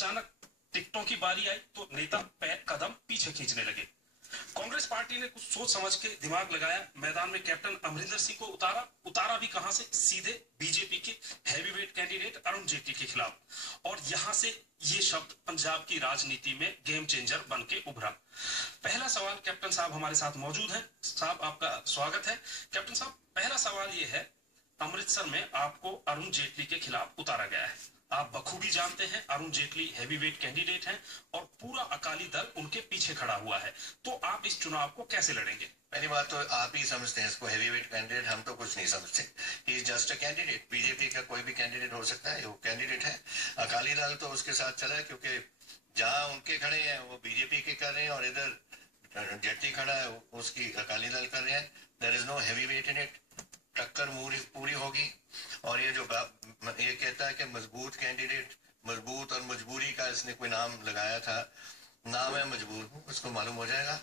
अचानक टिकटों की बारी आई तो नेता कदम पीछे खींचने लगे। कांग्रेस पार्टी ने कुछ सोच समझ के दिमाग लगाया, मैदान में कैप्टन अमरिंदर सिंह को उतारा भी कहां से, सीधे बीजेपी के हैवीवेट कैंडिडेट अरुण जेटली के खिलाफ। और यहां से ये शब्द पंजाब की राजनीति में गेम चेंजर बन के उभरा। पहला सवाल, कैप्टन साहब हमारे साथ मौजूद हैं। साहब आपका स्वागत है। कैप्टन साहब, पहला सवाल ये है, अमृतसर में आपको अरुण जेटली के खिलाफ उतारा गया है। आप बखूबी जानते हैं अरुण जेटली हैवीवेट कैंडिडेट हैं और पूरा अकाली दल उनके पीछे खड़ा हुआ है, तो आप इस चुनाव को कैसे लड़ेंगे? पहली बात तो आप ही समझते हैं इसको हैवीवेट कैंडिडेट, हम तो कुछ नहीं समझते। He is just a candidate. BJP का कोई भी कैंडिडेट हो सकता है, वो कैंडिडेट है। अकाली दल तो उसके साथ चला है क्योंकि जहां उनके खड़े हैं वो बीजेपी के कर रहे हैं और इधर जेटली खड़ा है उसकी अकाली दल कर रहे हैं। There is no heavyweight in it. टक्कर पूरी होगी। और ये जो ये कहता है कि मजबूत कैंडिडेट, मजबूत और मजबूरी का इसने कोई नाम लगाया था, नाम है मजबूर हूँ, उसको मालूम हो जाएगा।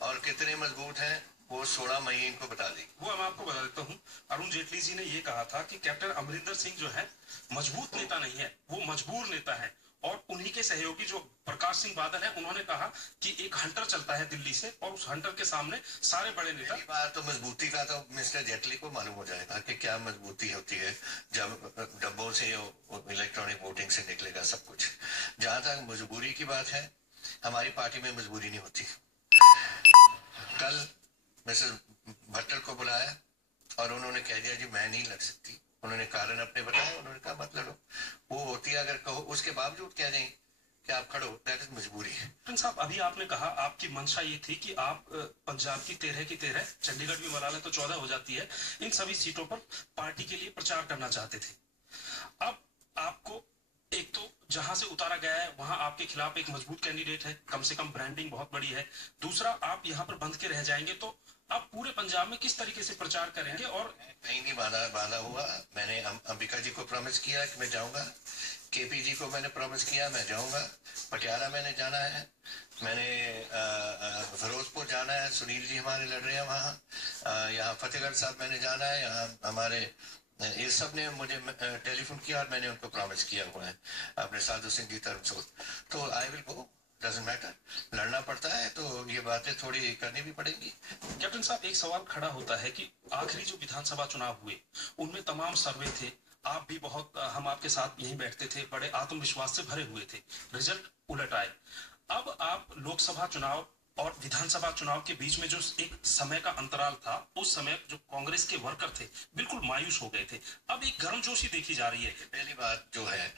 और कितने मजबूत हैं वो 16 मई इनको बता देंगे। वो मैं आपको बता देता हूँ। अरुण जेटली जी ने ये कहा था कि कैप्टन अमरिंदर सिंह जो है मजबूत नेता नहीं है, वो मजबूर नेता है। और उन्हीं के सहयोगी जो प्रकाश सिंह बादल है, उन्होंने कहा कि एक हंटर चलता है दिल्ली से और उस हंटर के सामने सारे बड़े नेता। बात तो मजबूती का तो मिस्टर जेटली को मालूम हो जाएगा कि क्या मजबूती होती है जब डब्बों से इलेक्ट्रॉनिक वोटिंग से निकलेगा सब कुछ। जहां तक मजबूरी की बात है, हमारी पार्टी में मजबूरी नहीं होती। कल मिसेस भट्टल को बुलाया और उन्होंने कह दिया जी मैं नहीं लड़ सकती। उन्होंने कारण अपने बताया, उन्होंने कहा मत लड़ो। वो होती है अगर कहो, उसके बावजूद कह दें कि आप खड़ो, दैट इज मजबूरी है। साहब, अभी आपने कहा आपकी मंशा ये थी कि आप पंजाब की 13 चंडीगढ़ भी बना ले तो 14 हो जाती है, इन सभी सीटों पर पार्टी के लिए प्रचार करना चाहते थे। अब आपको एक तो जहां से उतारा गया है वहां आपके खिलाफ एक मजबूत कैंडिडेट है, कम से कम ब्रांडिंग बहुत बड़ी है। दूसरा, आप यहाँ पर बंध के रह जाएंगे तो आप पूरे पंजाब में किस तरीके से प्रचार करेंगे? और कहीं नहीं बाधा हुआ। मैंने अंबिका जी को प्रॉमिस किया कि मैं जाऊंगा, केपी जी को मैंने प्रॉमिस किया मैं जाऊंगा, पटियाला मैंने जाना है, मैंने फिरोजपुर जाना है, सुनील जी हमारे लड़ रहे हैं वहाँ, यहाँ फतेहगढ़ साहब मैंने जाना है, यहाँ हमारे ये सब ने मुझे टेलीफोन किया और मैंने उनको प्रॉमिस किया हुआ है अपने साधु सिंह जी तरफ से। तो I will go, doesn't matter. लड़ना पड़ता है तो ये बातें थोड़ी करनी भी पड़ेगी। कैप्टन साहब, एक सवाल खड़ा होता है कि आखिरी जो विधानसभा चुनाव हुए उनमें तमाम सर्वे थे, आप भी बहुत, हम आपके साथ यहीं बैठते थे, बड़े आत्मविश्वास से भरे हुए थे, रिजल्ट उलट आए। अब आप लोकसभा चुनाव और विधानसभा चुनाव के बीच में जो एक समय का अंतराल था, उस समय जो कांग्रेस के वर्कर थे बिल्कुल मायूस हो गए थे। अब एक गर्मजोशी देखी जा रही है। पहली बात जो है,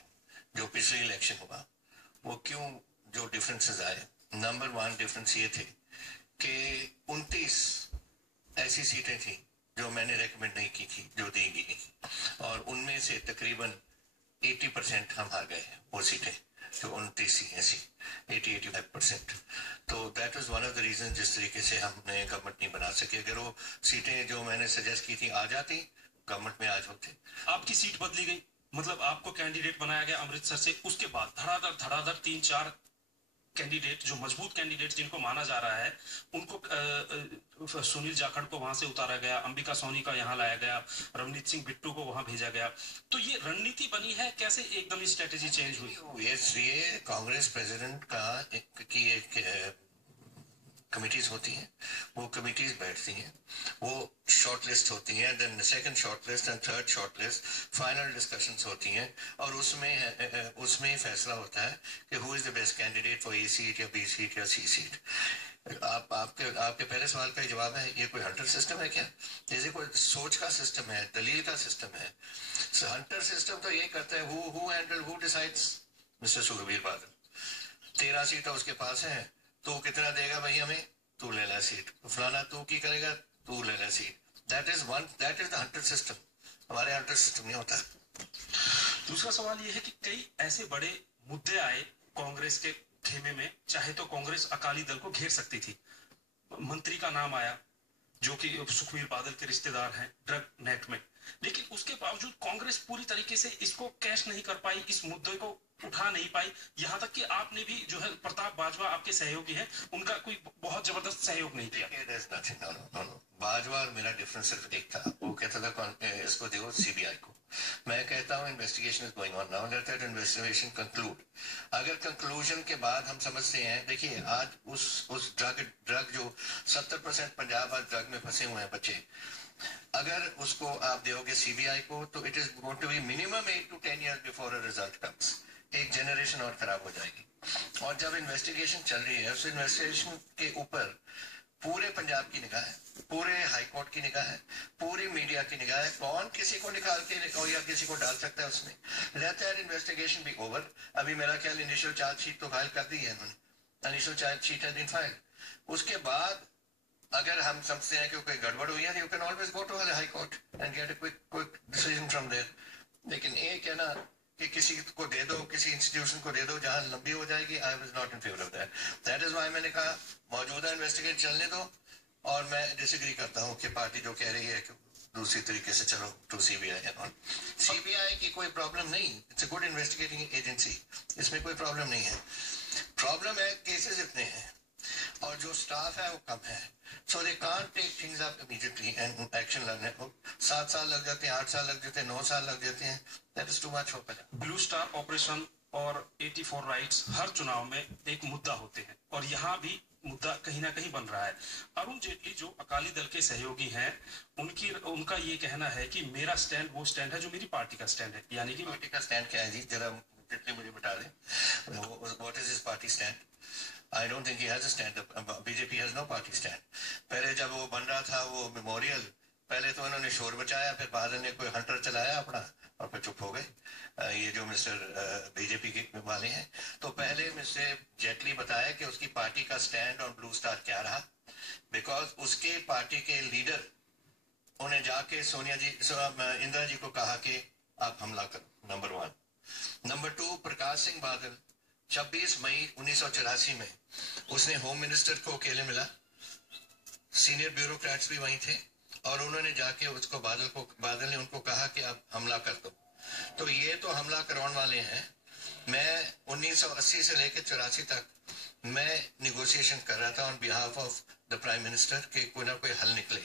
जो पिछले इलेक्शन हुआ वो क्यों जो डिफरेंसेस आए, नंबर 1 डिफरेंस ये थे कि 29 ऐसी सीटें थी जो मैंने रेकमेंड नहीं की थी, जो दी गई, और उनमें से तकरीबन 80% हम हार गए वो सीटें, जो 29 ऐसी 80-85%। तो that was one of the reason जिस तरीके से हमने गवर्नमेंट नहीं बना सके। अगर वो सीटें जो मैंने सजेस्ट की थी आ जाती, गवर्नमेंट में आज होते। आपकी सीट बदली गई, मतलब आपको कैंडिडेट बनाया गया अमृतसर से, उसके बाद धड़ाधड़ 3-4 कैंडिडेट, जो मजबूत कैंडिडेट जिनको माना जा रहा है, उनको सुनील जाखड़ को वहां से उतारा गया, अंबिका सोनी का यहाँ लाया गया, रवनीत सिंह बिट्टू को वहां भेजा गया। तो ये रणनीति बनी है, कैसे एकदम स्ट्रेटेजी चेंज हुई? ये कांग्रेस प्रेसिडेंट की एक कमिटीज होती हैं, वो कमिटीज बैठती हैं, वो शॉर्ट लिस्ट होती हैं, then second short list and third short list, final discussions होती हैं, और उसमें फैसला होता है कि who is the best candidate for a seat या बी सीट या सी सीट। आपके पहले सवाल का जवाब है, ये कोई हंटर सिस्टम है क्या? जैसे कोई सोच का सिस्टम है, दलील का सिस्टम है। हंटर सिस्टम तो ये करता है who decides. Mister Sukhbir Badal 13 seat उसके पास है, तू कितना देगा भाई हमें, तू ले ले सीट, फलाना तू की करेगा, तू ले ले seat. That is the Hunter system. हमारे हंटर सिस्टम नहीं होता। दूसरा सवाल ये है कि कई ऐसे बड़े मुद्दे आए कांग्रेस के खेमे में, चाहे तो कांग्रेस अकाली दल को घेर सकती थी। मंत्री का नाम आया जो कि सुखबीर बादल के रिश्तेदार हैं ड्रग नेट में, लेकिन उसके बावजूद कांग्रेस पूरी तरीके से इसको कैश नहीं कर पाई, इस मुद्दे को उठा नहीं पाई। यहां तक कि आपने भी जो है प्रताप बाजवा आपके सहयोगी हैं, उनका कोई बहुत जबरदस्त सहयोग नहीं किया। बाजवा और मेरा डिफरेंस सिर्फ एक था, वो कहता था इसको दो सीबीआई को, मैं कहता हूँ investigation is going on now, late that investigation conclude. अगर कंक्लूजन के बाद हम समझते हैं, देखिए आज उस ड्रग जो 70% पंजाब आज ड्रग में फंसे हुए हैं बच्चे, अगर उसको आप दोगे सीबीआई को तो it is going to be minimum 8 to 10 years before a result comes. एक जनरेशन और खराब हो जाएगी। और जब इन्वेस्टिगेशन चल रही है, उस इन्वेस्टिगेशन के ऊपर पूरे पंजाब की निगाह है, पूरे हाई कोर्ट की निगाह है, पूरी मीडिया की निगाह है। कौन किसी को निकाल के या किसी को डाल सकता है उसमें। Let that investigation be over. अभी मेरा ख्याल इनिशियल चार्जशीट तो फाइल कर दी है उन्होंने, initial chargesheet has been filed. उसके बाद अगर हम समझते हैं कि कोई गड़बड़ हुई है, you can always go to high court and get a quick decision from there. लेकिन एक है ना कि किसी को दे दो, किसी इंस्टीट्यूशन को दे दो जहां लंबी हो जाएगी, I was not in favour of that. That is why मैंने कहा मौजूदा इन्वेस्टिगेशन चलने दो, और मैं डिसएग्री करता हूं कि पार्टी जो कह रही है कि दूसरी तरीके से चलो to CBI and all. CBI की कोई प्रॉब्लम नहीं, it's a good investigating agency, इसमें कोई प्रॉब्लम नहीं है। प्रॉब्लम है केसेस इतने हैं और जो स्टाफ है वो कम है, so they can't take things up immediately and action लेने को 7 साल लग जाते हैं, 8 साल लग जाते हैं, 9 साल लग जाते हैं। That is too much for Punjab. Blue star operation और 84 राइट्स हर चुनाव में एक मुद्दा होते हैं, और यहाँ भी मुद्दा कहीं ना कहीं बन रहा है। अरुण जेटली जो अकाली दल के सहयोगी हैं, उनका ये कहना है कि मेरा स्टैंड वो स्टैंड है जो मेरी पार्टी का स्टैंड है। यानी कि पार्टी का स्टैंड क्या है जी, जरा जेटली मुझे बता दें, what is his party stand? I don't think he has a stand. BJP has no party stand. पहले जब वो बन रहा था वो मेमोरियल, पहले तो इन्होंने शोर बचाया, फिर बाद में कोई हंटर चलाया अपना और फिर चुप हो गए। ये जो मिस्टर बीजेपी के वाले हैं, तो पहले मिस्टर जेटली बताया कि उसकी पार्टी का स्टैंड और ब्लू स्टार क्या रहा, बिकॉज उसके पार्टी के लीडर उन्हें जाके सोनिया जी, इंदिरा जी को कहा कि आप हमला करो, नंबर 1। नंबर 2, प्रकाश सिंह बादल 26 मई 1984 में उसने होम मिनिस्टर को अकेले मिला, सीनियर ब्यूरोक्रेट्स भी वहीं थे, और उन्होंने जाके उसको बादल ने उनको कहा कि आप हमला कर दो। तो ये तो हमला करवाने वाले हैं। मैं 1980 से लेकर 84 तक मैं निगोशिएशन कर रहा था on behalf of the prime minister के कोई ना कोई हल निकले,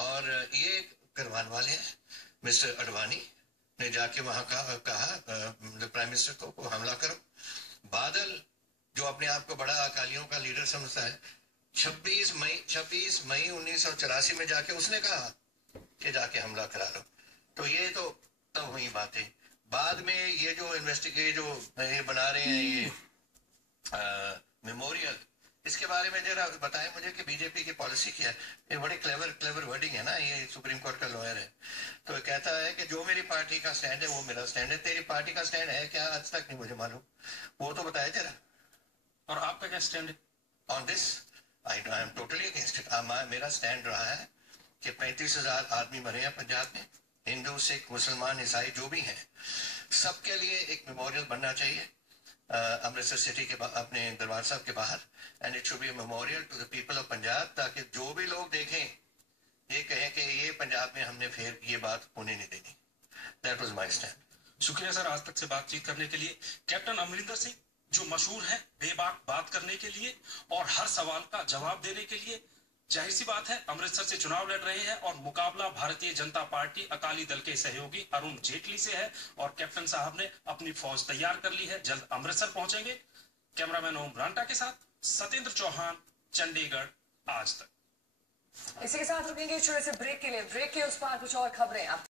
और ये करवाने वाले हैं। मिस्टर अडवाणी ने जाके वहां कहा प्राइम मिनिस्टर को हमला करो। बादल जो अपने आप को बड़ा अकालियों का लीडर समझता है, 26 मई 1984 में जाके उसने कहा कि जाके हमला करा लो। तो ये तो तब हुई बातें। बाद में ये जो ये बना रहे हैं ये मेमोरियल, इसके बारे में जरा बताएं मुझे कि बीजेपी की पॉलिसी क्या है। ये बड़े क्लेवर वर्डिंग है ना, ये सुप्रीम कोर्ट का लॉयर है, तो कहता है कि जो मेरी पार्टी का स्टैंड है वो मेरा स्टैंड है। तेरी पार्टी का स्टैंड है क्या? आज तक नहीं मुझे मालूम, वो तो बताया जरा। और आपका क्या स्टैंड है on this? I am totally against it. मेरा स्टैंड रहा है कि 35,000 आदमी मरे हैं पंजाब में, हिंदू, सिख, मुसलमान, ईसाई जो भी हैं, सबके लिए एक मेमोरियल बनना चाहिए अमृतसर सिटी के अपने दरबार साहब के बाहर, and it should be a memorial to the people of Punjab, ताकि जो भी लोग देखें ये कहें कि ये पंजाब में हमने फिर ये बात होने नहीं देनी। That was my stand. शुक्रिया सर आज तक से बातचीत करने के लिए। कैप्टन अमरिंदर सिंह जो मशहूर है बेबाक बात करने के लिए और हर सवाल का जवाब देने के लिए, जाहिर सी बात है अमृतसर से चुनाव लड़ रहे हैं और मुकाबला भारतीय जनता पार्टी अकाली दल के सहयोगी अरुण जेटली से है, और कैप्टन साहब ने अपनी फौज तैयार कर ली है, जल्द अमृतसर पहुंचेंगे। कैमरामैन ओम रांटा के साथ सत्येंद्र चौहान, चंडीगढ़, आज तक। इसी के साथ रुकेंगे छोटे से ब्रेक के लिए। ब्रेक के उस पार कुछ और खबरें आप